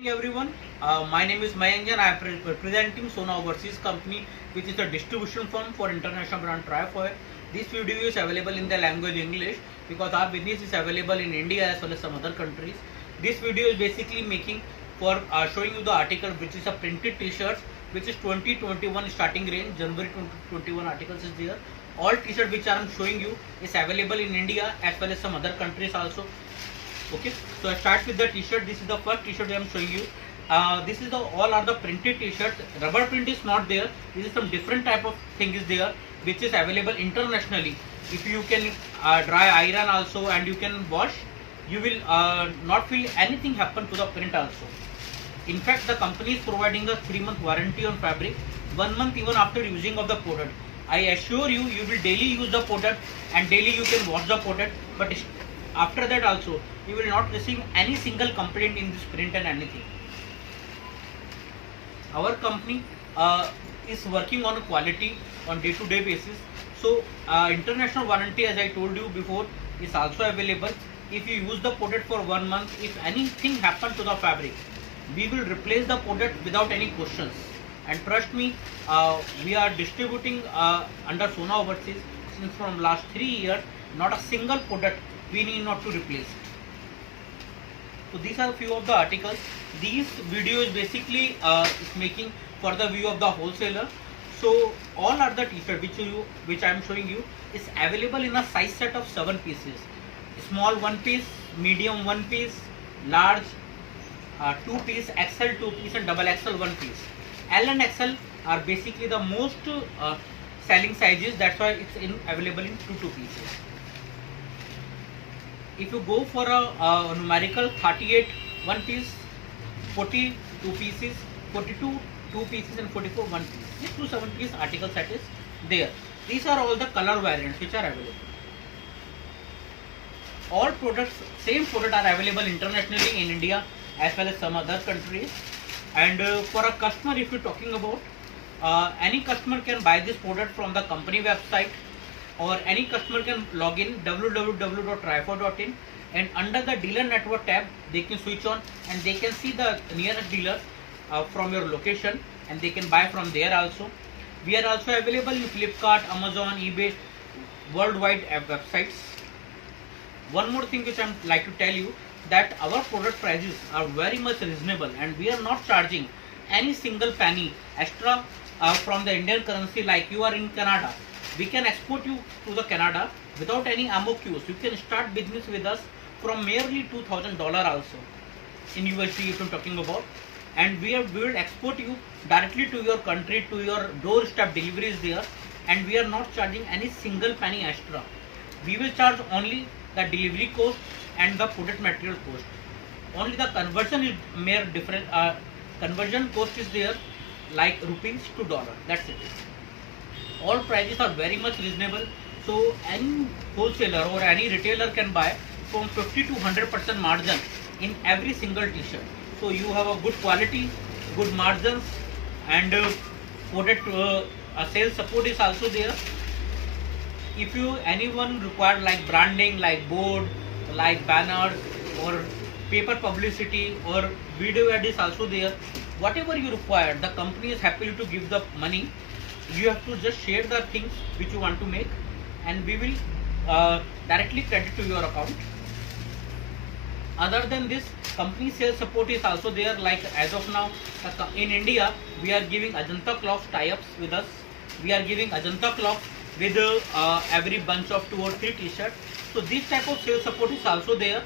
Morning everyone, my name is Mayank and I am representing Sona Overseas Company, which is a distribution firm for international brand Trifoil. This video is available in the language English because our business is available in India as well as some other countries. This video is basically making for showing you the article, which is a printed t-shirts, which is 2021 starting range. January 2021 articles is there. All t-shirt which I am showing you is available in India as well as some other countries also. Okay, so I start with the t-shirt. This is the first t-shirt I am showing you. This is the all are the printed t-shirts. Rubber print is not there. This is some different type of thing is there, which is available internationally. If you can dry iron also and you can wash, you will not feel anything happen to the print also. In fact, the company is providing a 3-month warranty on fabric, 1 month even after using of the product. I assure you, you will daily use the product and daily you can wash the product, but after that also you will not receive any single complaint in this print and anything. Our company is working on quality on day-to-day basis. So international warranty, as I told you before, is also available. If you use the product for 1 month, if anything happen to the fabric, we will replace the product without any questions. And trust me, we are distributing under Sona Overseas since from last 3 years. Not a single product we need not to replace. So these are a few of the articles. These videos basically is making for the view of the wholesaler. So all are the t-shirt which I am showing you is available in a size set of 7 pieces. Small 1 piece, medium 1 piece, large 2 piece, XL 2 piece and double XL 1 piece. L and XL are basically the most selling sizes. That's why it's available in 2 pieces. If you go for a numerical 38 1 piece, 40 2 pieces, 42 2 pieces and 44 1 piece. This 2 7 piece article set is there. These are all the color variants which are available. All products, same product are available internationally in India as well as some other countries. And for a customer, if you're talking about, any customer can buy this product from the company website, or any customer can log in www.trifoil.in, and under the dealer network tab they can switch on and they can see the nearest dealer from your location and they can buy from there also. We are also available in Flipkart, Amazon, eBay, worldwide websites. One more thing which I would like to tell you, that our product prices are very much reasonable and we are not charging any single penny extra from the Indian currency. Like you are in Canada, we can export you to the Canada without any MOQs. You can start business with us from merely $2,000 also in USD if I'm talking about, and we will export you directly to your country, to your doorstep deliveries there, and we are not charging any single penny extra. We will charge only the delivery cost and the product material cost. Only the conversion is mere different. Conversion cost is there, like rupees to dollar. That's it. All prices are very much reasonable, so any wholesaler or any retailer can buy from 50 to 100% margin in every single t-shirt. So you have a good quality, good margins, and product sales support is also there. If you anyone require like branding, like board, like banners or paper publicity or video ad is also there. Whatever you require, the company is happy to give the money. You have to just share the things which you want to make and we will directly credit to your account. Other than this, company sales support is also there. Like as of now in India, we are giving Ajanta Cloth tie-ups with us. We are giving Ajanta Cloth with every bunch of 2 or 3 t-shirts. So this type of sales support is also there.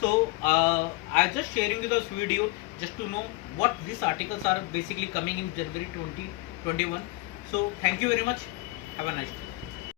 So I just sharing you this video just to know what these articles are basically coming in January 2021. So thank you very much. Have a nice day.